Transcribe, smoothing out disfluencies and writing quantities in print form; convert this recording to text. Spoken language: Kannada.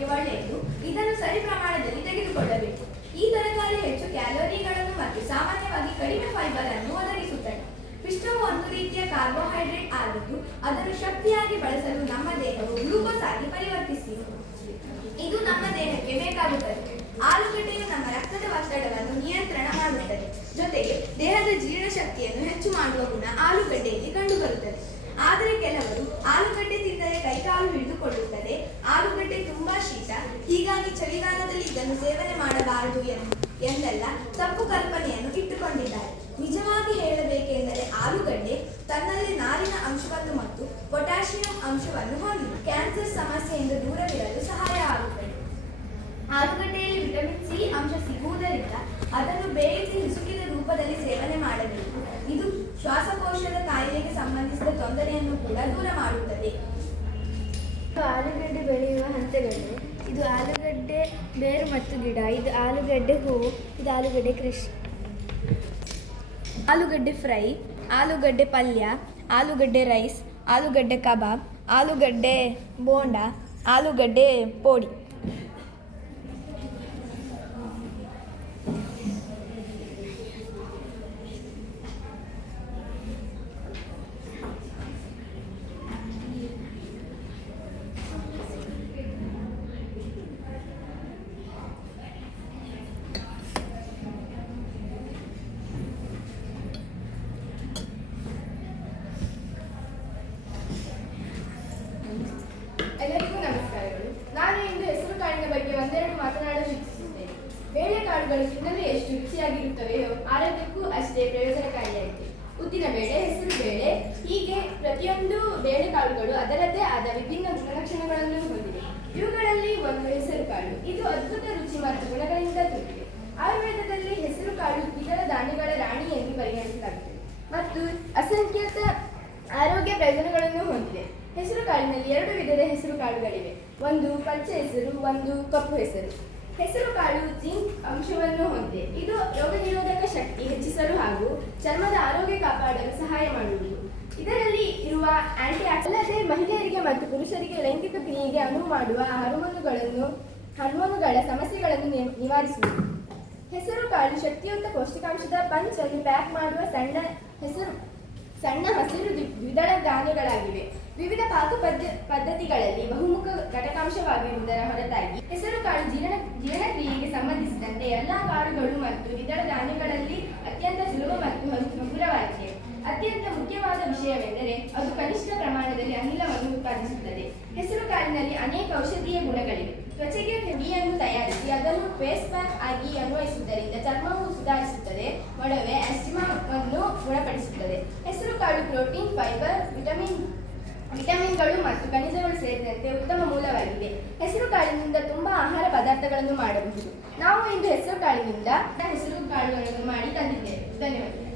ಆರೋಗ್ಯಕ್ಕೆ ಒಳ್ಳೆಯದು. ಇದನ್ನು ಸರಿ ಪ್ರಮಾಣದಲ್ಲಿ ತೆಗೆದುಕೊಳ್ಳಬೇಕು. ಈ ತರಕಾರಿ ಹೆಚ್ಚು ಕ್ಯಾಲೋರಿಗಳನ್ನು ಮತ್ತು ಸಾಮಾನ್ಯವಾಗಿ ಕಡಿಮೆ ಫೈಬರ್ ಅನ್ನು ಒದಗಿಸುತ್ತದೆ. ಪಿಷ್ಟವು ಒಂದು ರೀತಿಯ ಕಾರ್ಬೋಹೈಡ್ರೇಟ್ ಆಗಿದ್ದು ಅದನ್ನು ಶಕ್ತಿಯಾಗಿ ಬಳಸಲು ನಮ್ಮ ದೇಹವು ಗ್ಲೂಕೋಸ್ ಆಗಿ ಪರಿವರ್ತಿಸಿದೆ. ಇದು ನಮ್ಮ ದೇಹಕ್ಕೆ ಬೇಕಾಗುತ್ತದೆ. ಆಲೂಗಡ್ಡೆಯು ನಮ್ಮ ರಕ್ತದ ಒತ್ತಡವನ್ನು ನಿಯಂತ್ರಣ ಮಾಡುತ್ತದೆ. ಜೊತೆಗೆ ದೇಹದ ಜೀರ್ಣಶಕ್ತಿಯನ್ನು ಹೆಚ್ಚು ಮಾಡುವ ಗುಣ ಆಲೂಗಡ್ಡೆಯಲ್ಲಿ ಕಂಡುಬರುತ್ತದೆ. ಆದರೆ ಕೆಲವರು ಆಲೂಗಡ್ಡೆ ತಿಂದರೆ ಕೈಕಾಲು ಹಿಡಿದುಕೊಳ್ಳುತ್ತದೆ, ಆಲೂಗಡ್ಡೆ ತುಂಬಾ ಶೀತ, ಹೀಗಾಗಿ ಚಳಿಗಾಲದಲ್ಲಿ ಇದನ್ನು ಸೇವನೆ ಮಾಡಬಾರದು ಎಂದೆಲ್ಲ ತಪ್ಪು ಕಲ್ಪನೆಯನ್ನು ಇಟ್ಟುಕೊಂಡಿದ್ದಾರೆ. ನಿಜವಾಗಿ ಹೇಳಬೇಕೆಂದರೆ ಆಲೂಗಡ್ಡೆ ತನ್ನಲ್ಲಿ ನಾರಿನ ಅಂಶವನ್ನು ಮತ್ತು ಪೊಟ್ಯಾಷಿಯಂ ಅಂಶವನ್ನು ಹೊಂದಿದೆ. ಕ್ಯಾನ್ಸರ್ ಸಮಸ್ಯೆಯಿಂದ ದೂರವಿರಲು ಸಹಾಯ ಆಗುತ್ತದೆ. ಆಲೂಗಡ್ಡೆಯಲ್ಲಿ ವಿಟಮಿನ್ ಸಿ ಅಂಶ ಸಿಗುವುದರಿಂದ ಅದನ್ನು ಬೇಯಿಸಿ ಹಿಸುಕಿದ ರೂಪದಲ್ಲಿ ಸೇವನೆ ಮಾಡಬೇಕು. ಇದು ಶ್ವಾಸಕೋಶದ ಕಾಯಿಲೆಗೆ ಸಂಬಂಧಿಸಿದ ತೊಂದರೆಯನ್ನು ಕೂಡ ದೂರ ಮಾಡುತ್ತದೆ. ಆಲೂಗಡ್ಡೆ ಬೆಳೆಯುವ ಹಂತಗಳು: ಇದು ಆಲೂಗಡ್ಡೆ ಬೇರು ಮತ್ತು ಗಿಡ, ಇದು ಆಲೂಗಡ್ಡೆ ಹೂವು, ಇದು ಆಲೂಗಡ್ಡೆ ಕೃಷಿ. ಆಲೂಗಡ್ಡೆ ಫ್ರೈ, ಆಲೂಗಡ್ಡೆ ಪಲ್ಯ, ಆಲೂಗಡ್ಡೆ ರೈಸ್, ಆಲೂಗಡ್ಡೆ ಕಬಾಬ್, ಆಲೂಗಡ್ಡೆ ಬೋಂಡ, ಆಲೂಗಡ್ಡೆ ಪೋಡಿ. ಎಲ್ಲರಿಗೂ ನಮಸ್ಕಾರಗಳು. ನಾನು ಇಂದು ಹೆಸರು ಕಾಳಿನ ಬಗ್ಗೆ ಒಂದೆರಡು ಮಾತನಾಡಲು ಇಚ್ಛಿಸುತ್ತೇನೆ. ಬೇಳೆಕಾಳುಗಳು ತಿನ್ನಲು ಎಷ್ಟು ರುಚಿಯಾಗಿರುತ್ತವೆಯೋ ಆರೋಗ್ಯಕ್ಕೂ ಅಷ್ಟೇ ಪ್ರಯೋಜನಕಾರಿಯಾಗಿದೆ. ಉದ್ದಿನ ಬೇಳೆ, ಹೆಸರು ಬೇಳೆ, ಹೀಗೆ ಪ್ರತಿಯೊಂದು ಬೇಳೆಕಾಳುಗಳು ಅದರದ್ದೇ ಆದ ವಿಭಿನ್ನ ಗುಣಲಕ್ಷಣಗಳನ್ನು ಹೊಂದಿದೆ. ಇವುಗಳಲ್ಲಿ ಒಂದು ಹೆಸರು ಕಾಳು. ಇದು ಅದ್ಭುತ ರುಚಿ ಮತ್ತು ಗುಣಗಳಿಂದ ತುಂಬಿದೆ. ಆಯುರ್ವೇದದಲ್ಲಿ ಹೆಸರು ಕಾಳು ದ್ವಿದಳ ಧಾನ್ಯಗಳ ರಾಣಿ ಎಂದು ಪರಿಗಣಿಸಲಾಗುತ್ತದೆ ಮತ್ತು ಅಸಂಖ್ಯಾತ ಆರೋಗ್ಯ ಪ್ರಯೋಜನಗಳನ್ನು ಹೊಂದಿದೆ. ಹೆಸರು ಕಾಳಿನಲ್ಲಿ ಎರಡು ವಿಧದ ಹೆಸರು ಕಾಳುಗಳಿವೆ. ಒಂದು ಪಚ್ಚೆ ಹೆಸರು, ಒಂದು ಕಪ್ಪು ಹೆಸರು. ಹೆಸರು ಕಾಳು ಜಿಂಕ್ ಅಂಶವನ್ನು ಹೊಂದಿದೆ. ಇದು ರೋಗ ನಿರೋಧಕ ಶಕ್ತಿ ಹೆಚ್ಚಿಸಲು ಹಾಗೂ ಚರ್ಮದ ಆರೋಗ್ಯ ಕಾಪಾಡಲು ಸಹಾಯ ಮಾಡುವುದು. ಇದರಲ್ಲಿ ಇರುವ ಅಲ್ಲದೆ ಮಹಿಳೆಯರಿಗೆ ಮತ್ತು ಪುರುಷರಿಗೆ ಲೈಂಗಿಕ ಕ್ರಿಯೆಗೆ ಅನುವು ಮಾಡುವ ಹಾರ್ಮೋನುಗಳ ಸಮಸ್ಯೆಗಳನ್ನು ನಿವಾರಿಸುವುದು. ಹೆಸರು ಕಾಳು ಶಕ್ತಿಯುತ ಪೌಷ್ಟಿಕಾಂಶದ ಪಂಚ್ ಅನ್ನು ಪ್ಯಾಕ್ ಮಾಡುವ ಸಣ್ಣ ಹಸಿರು ದ್ವಿದಳ ಧಾನ್ಯಗಳಾಗಿವೆ. ವಿವಿಧ ಪಾಕ ಪದ್ಧತಿಗಳಲ್ಲಿ ಬಹುಮುಖ ಘಟಕಾಂಶವಾಗಿರುವುದರ ಹೊರತಾಗಿ ಹೆಸರು ಕಾಳು ಜೀರ್ಣಕ್ರಿಯೆಗೆ ಸಂಬಂಧಿಸಿದಂತೆ ಎಲ್ಲ ಕಾಳುಗಳು ಮತ್ತು ದ್ವಿದಳ ಧಾನ್ಯಗಳಲ್ಲಿ ಅತ್ಯಂತ ಸುಲಭ ಮತ್ತು ಹಗುರವಾಗಿದೆ. ಅತ್ಯಂತ ಮುಖ್ಯವಾದ ವಿಷಯವೆಂದರೆ ಅದು ಕನಿಷ್ಠ ಪ್ರಮಾಣದಲ್ಲಿ ಅನಿಲವನ್ನು ಉತ್ಪಾದಿಸುತ್ತದೆ. ಹೆಸರು ಕಾಳಿನಲ್ಲಿ ಅನೇಕ ಔಷಧೀಯ ಗುಣಗಳಿವೆ. ತ್ವಚೆಗೆ ಹೆಡಿಯನ್ನು ತಯಾರಿಸಿ ಅದನ್ನು ಫೇಸ್ ಪ್ಯಾಕ್ ಆಗಿ ಅನ್ವಯಿಸುವುದರಿಂದ ಚರ್ಮವು ಸುಧಾರಿಸುತ್ತದೆ, ಮೊಡವೆ, ಆಸ್ಟಿಮಾವನ್ನು ಗುಣಪಡಿಸುತ್ತದೆ. ಹೆಸರು ಕಾಳು ಪ್ರೋಟೀನ್, ಫೈಬರ್, ವಿಟಮಿನ್ಗಳು ಮತ್ತು ಖನಿಜಗಳು ಸೇರಿದಂತೆ ಉತ್ತಮ ಮೂಲವಾಗಿದೆ. ಹೆಸರು ಕಾಳಿನಿಂದ ತುಂಬಾ ಆಹಾರ ಪದಾರ್ಥಗಳನ್ನು ಮಾಡಬಹುದು. ನಾವು ಇಂದು ಹೆಸರು ಕಾಳುಗಳನ್ನು ಮಾಡಿ ತಂದಿದ್ದೇವೆ. ಧನ್ಯವಾದಗಳು.